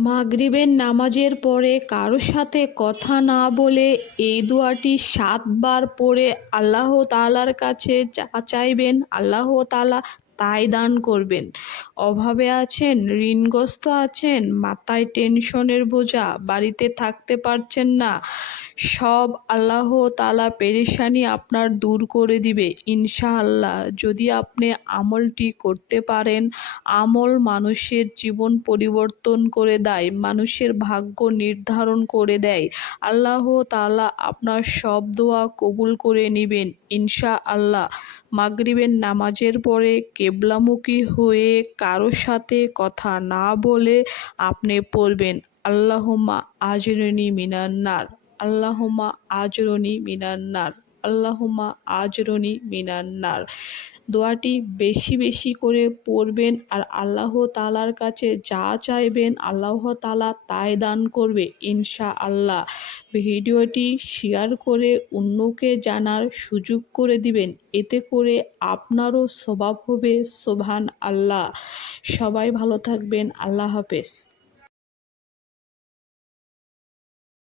মাগরিবের নামাজের পরে কারও সাথে কথা না বলে এই দোয়াটি সাতবার পড়ে আল্লাহ তালার কাছে যা চাইবেন। আল্লাহ তাআলা তাই দান করবেন। অভাবে আছেন, ঋণগ্রস্ত আছেন, মাথায় টেনশনের বোঝা, বাড়িতে থাকতে পারছেন না। সব আল্লাহ তালা পেরেশানি আপনার দূর করে দিবে, ইনশাআল্লাহ। যদি আপনি আমলটি করতে পারেন, আমল মানুষের জীবন পরিবর্তন করে দেয়, মানুষের ভাগ্য নির্ধারণ করে দেয়। আল্লাহ তালা আপনার সব দোয়া কবুল করে নেবেন, ইনশাআল্লাহ। মাগরিবের নামাজের পরে কেবলামুখী হয়ে কারোর সাথে কথা না বলে আপনি পড়বেন। আল্লাহমা আজরনি মিনান্নার। আল্লাহমা আজরনি মিনান্নার। আল্লাহুম্মা আজরনি মিনান্নার দোয়াটি বেশি বেশি করে পড়বেন আর আল্লাহ তালার কাছে যা চাইবেন আল্লাহ তালা তাই দান করবে ইনশা আল্লাহ ভিডিওটি শেয়ার করে অন্যকে জানার সুযোগ করে দিবেন। এতে করে আপনারও স্বভাব হবে সোভান আল্লাহ সবাই ভালো থাকবেন। আল্লাহ হাফেজ।